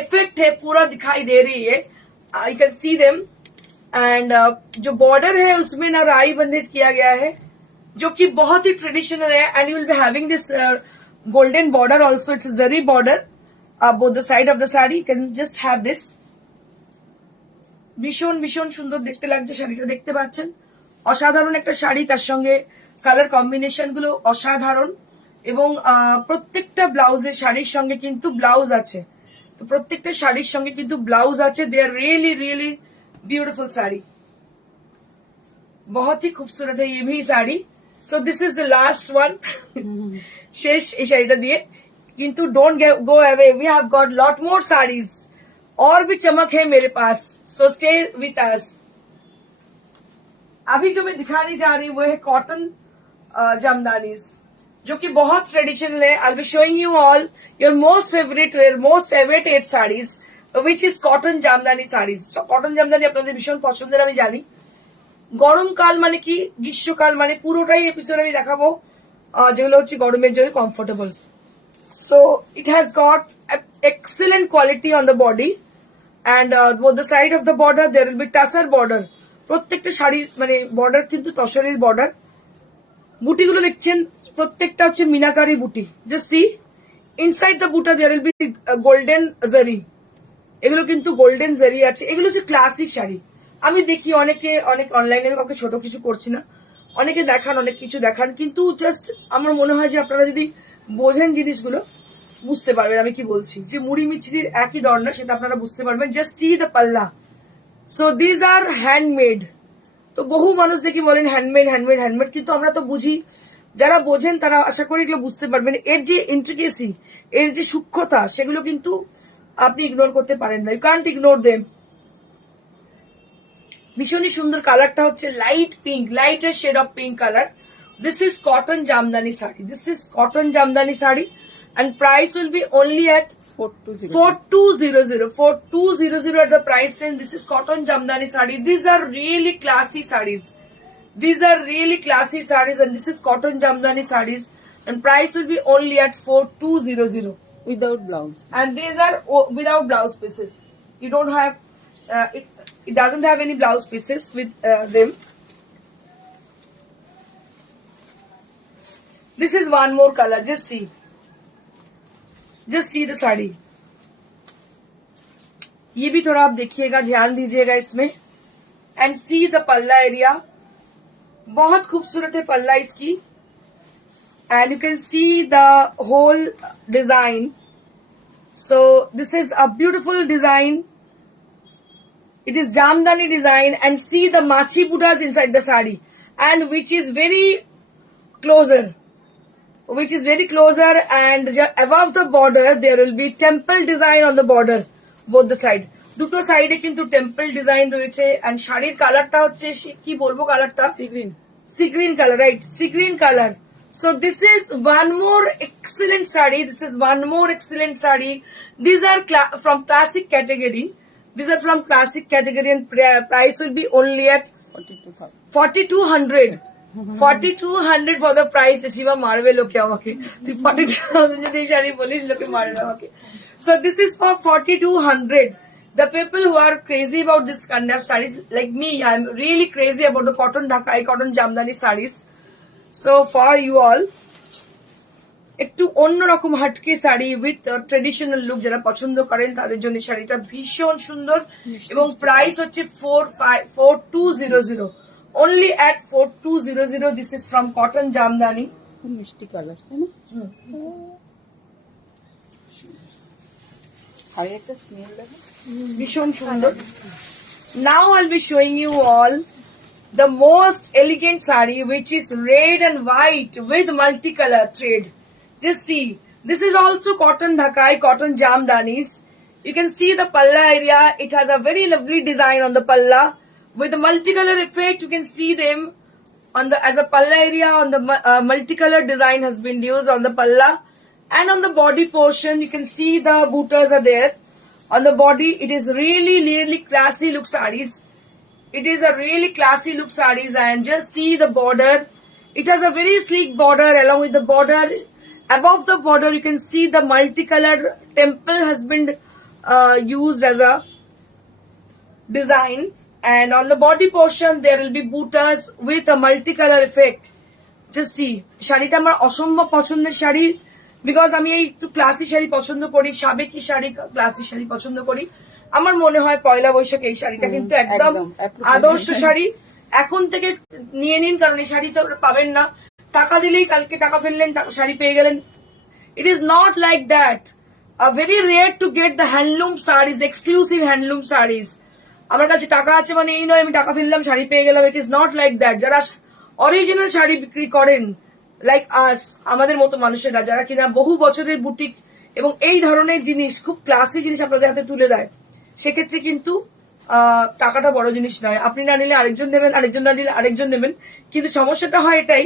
effect है पूरा दिखाई दे रही है. You can see them. And जो बॉर्डर है उसमें ना राई बंधेज किया गया है जो कि बहुत ही ट्रेडिशनल है. And you will be having this golden border also. It's zari border both the side of the sari. You can just have this. ভীষণ ভীষণ সুন্দর দেখতে লাগছে শাড়িটা, দেখতে পাচ্ছেন. অসাধারণ একটা শাড়ি, তার সঙ্গে কালার কম্বিনেশন গুলো অসাধারণ. এবং প্রত্যেকটা ব্লাউজের শাড়ির সঙ্গে কিন্তু ব্লাউজ আছে. তো প্রত্যেকটা শাড়ির সঙ্গে কিন্তু ব্লাউজ আছে. They are really really beautiful sari. बहुत ही खूबसूरत है ये भी sari. So this is the last one. शेष এই শাড়িটা দিয়ে কিন্তু don't go away. We have got lot more saris. और भी चमक है मेरे पास. So stay with us. अभी जो मैं दिखाने जा रही हूँ वो है कॉटन जामदानीज जो कि बहुत ट्रेडिशनल है. I will be showing you all your most favourite 8 saris which is cotton Jamdani saris. Cotton Jamdani আপনাদের ভীষণ পছন্দের আমি জানি. গরমকাল মানে কি, গ্রীষ্মকাল মানে পুরোটাই এপিসোড আমি দেখাবো যেগুলো হচ্ছে গরমের জন্য comfortable. So it has got excellent quality on the body and both the side of the border there will be tussar border. প্রত্যেকটা শাড়ি মানে বর্ডার কিন্তু তসরের বর্ডার. বুটিগুলো দেখছেন প্রত্যেকটা হচ্ছে মিনাকারি বুটি. জাস্ট সি ইনসাইড দ্য বুটা দেয়ার উইল বি গোল্ডেন জারি. এগুলো কিন্তু গোল্ডেন জারি আছে. এগুলো হচ্ছে ক্লাসিক শাড়ি. আমি দেখি অনেক অনলাইনে, কাউকে ছোট কিছু করছি না, অনেকে দেখান, অনেক কিছু দেখান, কিন্তু জাস্ট আমার মনে হয় যে আপনারা যদি বোঝেন জিনিসগুলো বুঝতে পারবেন আমি কি বলছি. যে মুড়ি মিছরির একই দর না সেটা আপনারা বুঝতে পারবেন. জাস্ট সি দ্য পাল্লা. So these are handmade. তো বহু মানুষ দেখি বলেন হ্যান্ডমেড হ্যান্ডমেড হ্যান্ডমেড, কিন্তু আমরা তো বুঝি. যারা বোঝেন তারা আশা করি এগুলো বুঝতে পারবেন. এর যে ইন্ট্রিকেসি, এর যে সূক্ষ্মতা, সেগুলো কিন্তু আপনি ইগনোর করতে পারেন না. You can't ignore them. ভীষণই সুন্দর. কালারটা হচ্ছে লাইট পিঙ্ক, লাইটের shade of pink colour. This is cotton Jamdani sari. This is cotton Jamdani sari and price will be only at 4200. 4200 at the price range. This is cotton jamdani sari. These are really classy sarees. These are really classy sarees and this is cotton jamdani sarees and price will be only at 4200 without blouse. And these are without blouse pieces. You don't have it doesn't have any blouse pieces with them. This is one more color. Just see the sari. ये भी थोड़ा आप देखिएगा, ध्यान दीजिएगा इसमें. And see the palla area. बहुत खूबसूरत है पल्ला इसकी. And you can see the whole design. So this is a beautiful design. It is Jamdani design. And see the machi butas inside the sari and which is very closer and above the border there will be temple design on the border both the side. দুটো সাইডে কিন্তু temple design রয়েছে. And শাড়ির কালারটা হচ্ছে কি বলবো, কালারটা sea green colour, right? Sea green colour. So this is one more excellent saree. This is one more excellent saree. These are from classic category. These are from classic category and price will be only at 4200. 4200 for the price. Shiba মারবে লোকে আমাকে, তুই 42,000 যদি এই শাড়ি বলিস লোকে মারবে আমাকে. So this is for 4200. The people who are crazy about this kind of sarees like me, I'm really crazy about the cotton Dhakai, cotton Jamdani sarees. So for you all, একটু অন্যরকম হাটকে শাড়ি উইথ ট্রেডিশনাল লুক যারা পছন্দ করেন তাদের জন্য শাড়িটা ভীষণ সুন্দর. এবং প্রাইস হচ্ছে 4200. Only at 4200. This is from cotton Jamdani. মিষ্টি কালার, তাই না? আর একটা স্মেল দেখো, ভীষণ সুন্দর. Now I'll be showing you all the most elegant saree which is red and white with multicolor thread. Just see, this is also cotton Dhakai, cotton Jamdanis. You can see the palla area. It has a very lovely design on the palla. With the multicolor effect, you can see them on the as a palla area. On the multicolor design has been used on the palla, and on the body portion, you can see the bootas are there. On the body, it is really classy look sarees. It is a really classy look sarees, and just see the border. It has a very sleek border. Along with the border, above the border, you can see the multicolored temple has been used as a design. And on the body portion, there will be buttas with a multicolor effect. Just see, শাড়িটা আমার অসম্ভব পছন্দের sari, because আমি এই একটু classy sari পছন্দ করি, সাবেকি sari, classy sari পছন্দ করি। আমার মনে হয় পয়লা বৈশাখ এই শাড়িটা কিন্তু একদম আদর্শ শাড়ি। এখন থেকে নিয়ে নিন, কারণ এই শাড়ি তো পাবেন না। টাকা দিলেই কালকে টাকা ফেললেন, শাড়ি পেয়ে গেলেন। It is not like that. Very rare to get the handloom sarees, exclusive handloom sarees. আমার কাছে টাকা আছে মানে এই নয় আমি টাকা ফেললাম শাড়ি পেয়ে গেলাম। It is not like that. যারা অরিজিনাল শাড়ি বিক্রি করেন, লাইক আস, আমাদের মতো মানুষেরা যারা কিনা বহু বছরের বুটিক এবং এই ধরনের জিনিস, খুব ক্লাসি জিনিস আপনাদের হাতে তুলে দেয়, সেক্ষেত্রে কিন্তু টাকাটা বড় জিনিস নয়। আপনি না নিলে আরেকজন নেবেন, আরেকজন না নিলে আরেকজন নেবেন। কিন্তু সমস্যাটা হয় এটাই,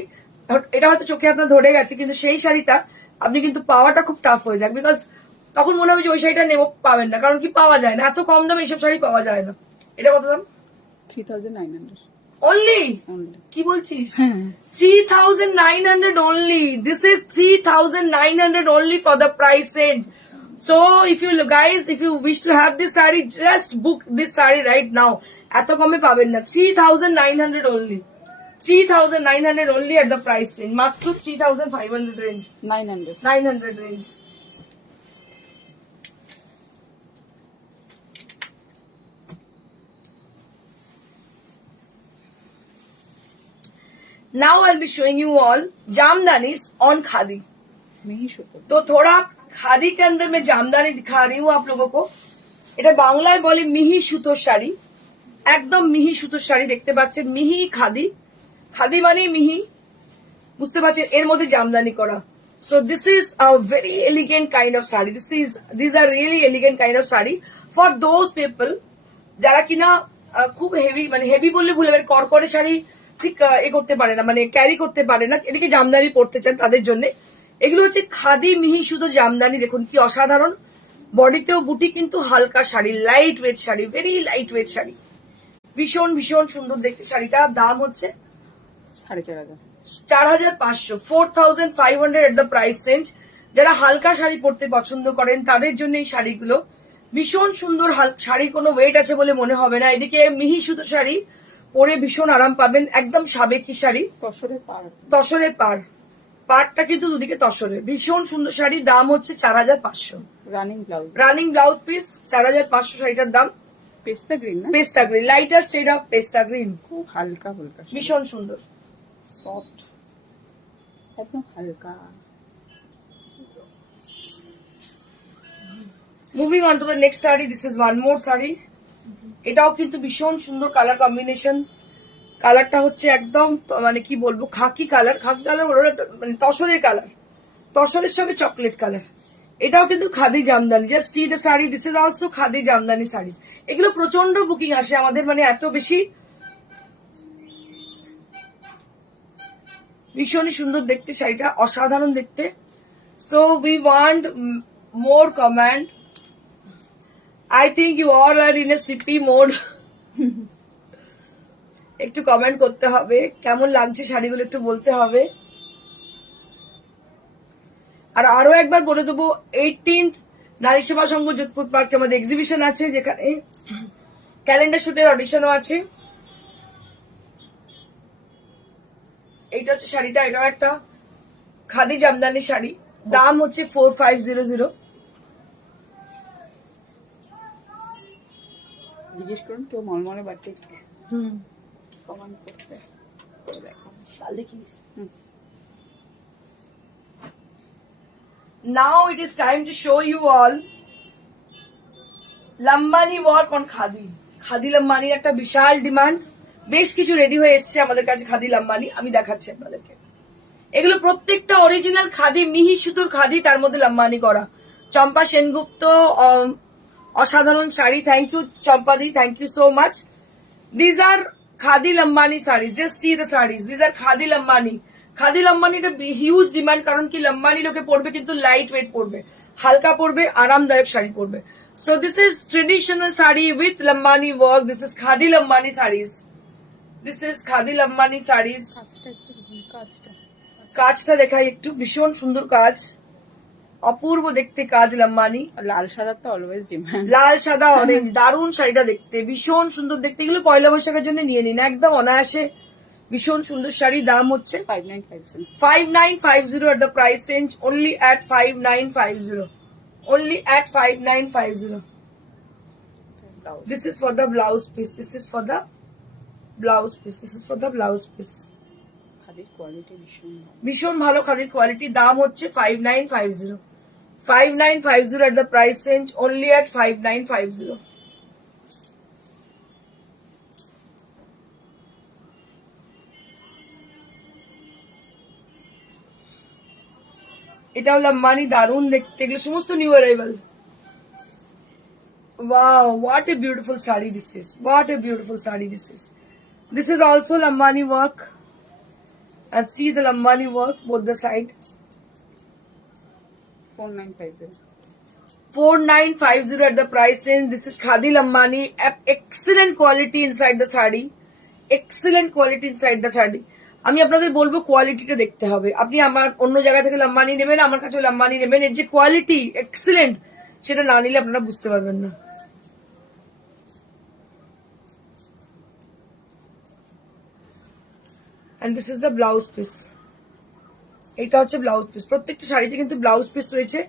এটা হয়তো চোখে আপনার ধরে গেছে, কিন্তু সেই শাড়িটা আপনি কিন্তু পাওয়াটা খুব টাফ হয়ে যায়। বিকজ তখন মনে হবে যে ওই শাড়িটা নেব, পাবেন না, কারণ কি পাওয়া যায় না, এত কম দামে এইসব শাড়ি পাওয়া যায় না। এটা কত দাম? 3900 only. কি বলছিস? 3900 only. This is 3900 only for the price range. So if you guys, if you wish to have this saree, just book this saree right now. এত কমে পাবেন না। 3900 only. 3900 only at the price range. মাত্র 3500 range. 900 range. Now I'll be showing you all जामदानीस on khadi. तो थोड़ा खादी के अंदर मैं जामदानी दिखा रही हूँ आप लोगों को। এটা বাংলায় বলে মিহি সুতোর শাড়ি, একদম মিহি সুতোর শাড়ি দেখতে পাচ্ছেন। মিহি খাদি, খাদি মানে মিহি, বুঝতে পারছেন, এর মধ্যে জামদানি করা। So this is a very elegant kind of sari. These are really elegant kind of sari for those people যারা কিনা খুব হেভি, মানে হেভি বললে ভুল হবে, কড়কড়ে শাড়ি ঠিক এ করতে পারে না, মানে ক্যারি করতে পারে না, এদিকে জামদানি পড়তে চান তাদের জন্য। এগুলো হচ্ছে খাদি মিহি সুতো জামদানি। দেখুন কি অসাধারণ, বডিতেও বুটি, কিন্তু হালকা sari, light weight sari, very light weight sari, ভীষণ ভীষণ সুন্দর দেখতে। শাড়িটা দাম হচ্ছে 4500, 4500 এট দ্য প্রাইস রেঞ্জ। যারা হালকা শাড়ি পরতে পছন্দ করেন তাদের জন্য এই শাড়িগুলো ভীষণ সুন্দর। শাড়ি কোনো ওয়েট আছে বলে মনে হবে না। এদিকে মিহি সুতো শাড়ি পরে ভীষণ আরাম পাবেন, একদম সাবেকি শাড়ি, তসরের পাড়, পাড়টা কিন্তু দুদিকে তসরের, ভীষণ সুন্দর শাড়ি। দাম হচ্ছে 4500। রানিং ব্লাউজ পিস 4500 শাড়িটার দাম। পেস্তা গ্রিন, পেস্তা গ্রিন, লাইটার শেড অফ পেস্তা গ্রিন, খুব হালকা হালকা, ভীষণ সুন্দর, সফট, একদম হালকা। Moving on to the next sari. This is one মোর শাড়ি। এটাও কিন্তু ভীষণ সুন্দর কালার কম্বিনেশন। কালারটা হচ্ছে একদম মানে কি বলবো, খাকি কালার, খাকি কালার মানে তসরের কালার, তসরের সঙ্গে চকলেট কালার। এটাও কিন্তু khadi Jamdani. Just see the sari, this is also khadi Jamdani saris. এগুলো প্রচন্ড বুকিং আসে আমাদের, মানে এত বেশি, ভীষণই সুন্দর দেখতে শাড়িটা, অসাধারণ দেখতে। So we want more comment. I think you all are in a sippy mode. একটু কমেন্ট করতে হবে, কেমন লাগছে শাড়িগুলো একটু বলতে হবে। আর আরো একবার বলে দেবো, 18th নারী সেবা সংঘ যোধপুর পার্কে আমাদের এক্সিবিশন আছে, যেখানে ক্যালেন্ডার শুটের অডিশনও আছে। এইটা হচ্ছে শাড়িটা, এটাও একটা খাদি জামদানি শাড়ি। দাম হচ্ছে 4500। জিজ্ঞেস করুন তো মলমলে বাটিক কমান করতে দেখো, কাল দেখিস। Now it is time to show you all Lambani work on khadi. Khadi লাম্বানির একটা বিশাল ডিমান্ড, বেশ কিছু রেডি হয়ে এসছে আমাদের কাছে খাদি লাম্বানি, আমি দেখাচ্ছি আপনাদেরকে। এগুলো প্রত্যেকটা অরিজিনাল খাদি, মিহি সুতোর খাদি, তার মধ্যে লাম্বানি করা। চম্পা সেনগুপ্ত, অসাধারণ শাড়ি। থ্যাংক ইউ চম্পাদি, thank you so much. These are khadi Lambani sari, just see the saris, these are khadi Lambani. Khadi লম্বানিটা হিউজ ডিমান্ড, কারণ কি লম্বানি লোকে পড়বে কিন্তু লাইট ওয়েট পড়বে, হালকা পড়বে, আরামদায়ক শাড়ি পড়বে। So this is traditional sari with Lambani work. This is khadi Lambani saris, this is khadi Lambani saris. কাজটা কাজটা দেখাই একটু, ভীষণ সুন্দর কাজ, অপূর্ব দেখতে কাজ লম্বানি। লাল সাদা তো অলওয়েজ ডিমান্ড। লাল সাদা অরেঞ্জ, দারুণ শাড়িটা দেখতে, ভীষণ সুন্দর দেখতে। এগুলো পয়লা বৈশাখের জন্য নিয়ে নিন, একদম অনায়াসে ভীষণ সুন্দর শাড়ি। দাম হচ্ছে 5950 5950 at the price range, only at 5950, only at 5950. Blouse. This is for the blouse piece, this is for the blouse piece, this is for the blouse piece. খাদির কোয়ালিটি ভীষণ ভালো। ভীষণ ভালো খাদির কোয়ালিটি। দাম হচ্ছে 5950, 5950 at the price range, only at 5950. এটাও লম্বানি, দারুণ দেখতে, এগুলো সমস্ত new arrival. Wow, what a beautiful sari this is. What a beautiful sari this is. This is also lambani work. And see the lambani work, both the side. 4950 4950 at the price range. This is khadi lambani. Excellent quality inside the sari. Excellent quality inside the sari. আমি আপনাদের বলবো কোয়ালিটিটা দেখতে হবে। আপনি আমার অন্য জায়গা থেকে লম্বানি নেবেন, আমার কাছে লম্বানি নেবেন, এর যে কোয়ালিটি এক্সিলেন্ট সেটা না নিলে আপনারা বুঝতে পারবেন না। And this is the blouse piece. এটা হচ্ছে ব্লাউজ পিস, প্রত্যেকটা শাড়িতে কিন্তু ব্লাউজ পিস রয়েছে।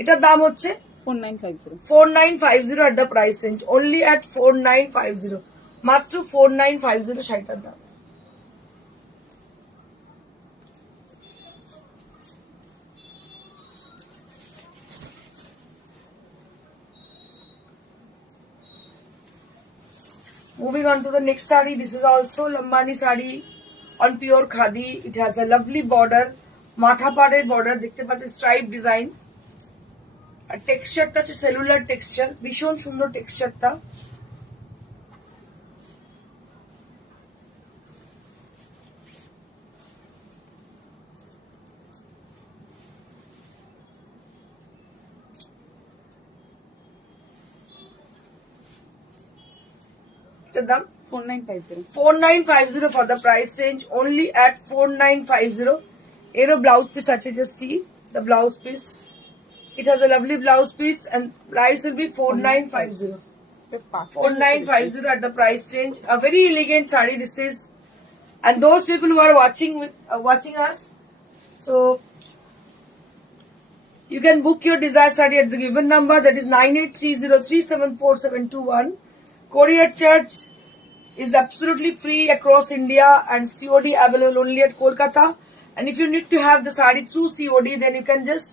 এটার দাম হচ্ছে 4950 4950 at the price range, only at 4950, মাত্র 4950 শাড়িটার দাম। Moving on to the next sari, this is also lambani sari on pure khadi. It has a lovely border, matha pader border, দেখতে পাচ্ছেন স্ট্রাইপ ডিজাইন। আর টেক্সচারটা হচ্ছে সেলুলার টেক্সচার, ভীষণ সুন্দর টেক্সচারটা। এটার দাম 4950 4950 for the price range, only at 4950. এরও blouse piece আছে, just see the blouse piece. It has a lovely blouse piece and price will be 4950. 4950 at the price range. A very elegant sari this is. And those people who are watching us, so you can book your desired sari at the given number, that is 9830374721. Courier charge is absolutely free across India and COD available only at Kolkata. And if you need to have the sari through COD, then you can just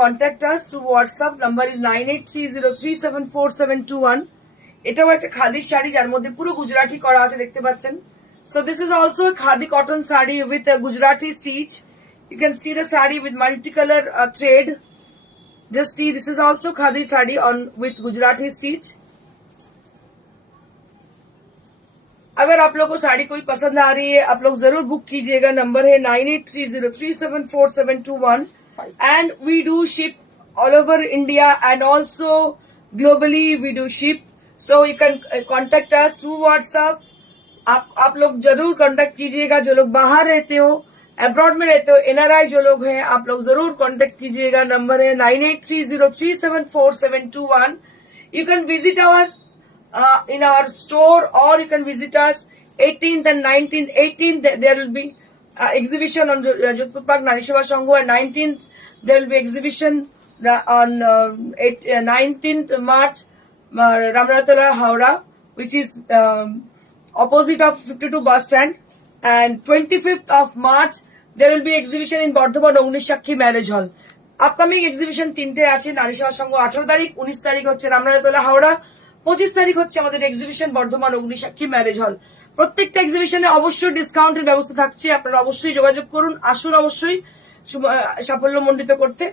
contact us through WhatsApp. Number is 9830374721. এটাও একটা খাদি শাড়ি যার মধ্যে পুরো গুজরাটি করা আছে, দেখতে পাচ্ছেন। So this is also a khadi cotton sari with a Gujarati stitch. You can see the sari with multicolor thread. Just see, this is also khadi sari on with Gujarati stitch. अगर आप लोग को साड़ी कोई पसंद आ रही है, आप लोग जरूर बुक कीजिएगा। नंबर है 9830374721 and we do ship all over India and also globally we do ship, so you can contact us through WhatsApp. आप लोग जरूर कांटेक्ट कीजिएगा। जो लोग बाहर रहते हो, अब्रॉड में रहते हो, NRI जो लोग हैं, आप लोग जरूर कांटेक्ट कीजिएगा। नंबर है 9830374721. You can visit us in our store, or you can visit us 18th and 19th. 18th there will be exhibition on Jodhpur Park Nari Seva Sangho, and 19th there will be exhibition on 19th March Ramratala Howrah, which is opposite of 52 bus stand, and 25th of March there will be exhibition in Bardhaman Ognishakhi Marriage Hall. Upcoming exhibition তিনটে আছে, নারী সেবা সংঘ 18 তারিখ, 19 তারিখ হচ্ছে রামরাজতলা হাওড়া, 25 তারিখ হচ্ছে আমাদের এক্সিবিশন বর্ধমান অগ্নিসাক্ষী ম্যারেজ হল। প্রত্যেকটা এক্সিবিশনে অবশ্যই ডিসকাউন্টের ব্যবস্থা থাকছে, আপনারা অবশ্যই যোগাযোগ করুন, আসুন অবশ্যই সাফল্যমণ্ডিত করতে।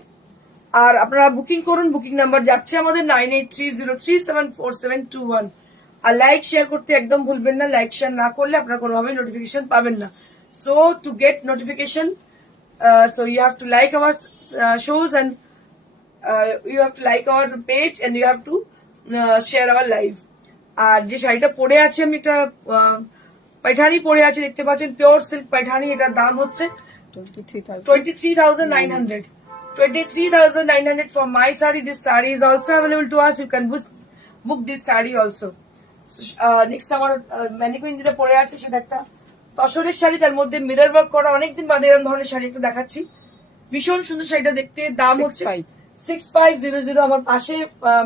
আর আপনারা বুকিং করুন, বুকিং নাম্বার যাচ্ছে আমাদের 9830374721। আর লাইক শেয়ার করতে একদম ভুলবেন না, লাইক শেয়ার না করলে আপনারা কোনোভাবেই নোটিফিকেশন পাবেন না। So to get notification, so you have to like our shows and you have to like our page and you have to share our live. আর যে শাড়িটা পরে আছে আমি এটা পাইঠানি পরে আছে, দেখতে পাচ্ছেন পিওর সিল্ক পাইঠানি। এটার দাম হচ্ছে 23,900. 23,900 for my saree. This saree is also available to us. You can book this saree also. Next আমার ম্যানিকুইন যেটা পরে আছে সেটা একটা তসরের শাড়ি, তার মধ্যে মিরর ওয়ার্ক করা। অনেকদিন বাদে এরকম ধরনের শাড়ি একটু দেখাচ্ছি, ভীষণ সুন্দর শাড়িটা দেখতে। দাম হচ্ছে 6500। আমার পাশে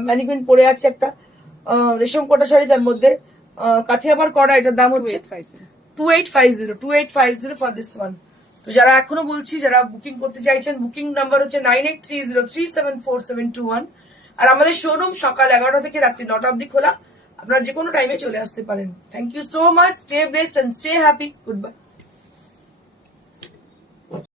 ম্যানিকুইন পরে আছে একটা রেশম কোটা শাড়ি, তার মধ্যে কাথিয়াবার করা। এটার দাম হচ্ছে 2850 ফর দিস ওয়ান। তো যারা এখনো বলছি, যারা বুকিং করতে চাইছেন, বুকিং নাম্বার হচ্ছে 9830374721। আর আমাদের শোরুম সকাল 11টা থেকে রাত্রি 9টা অবধি খোলা। আপনারা যে কোনো টাইমে চলে আসতে পারেন। Thank you so much. Stay blessed and stay happy. Good bye.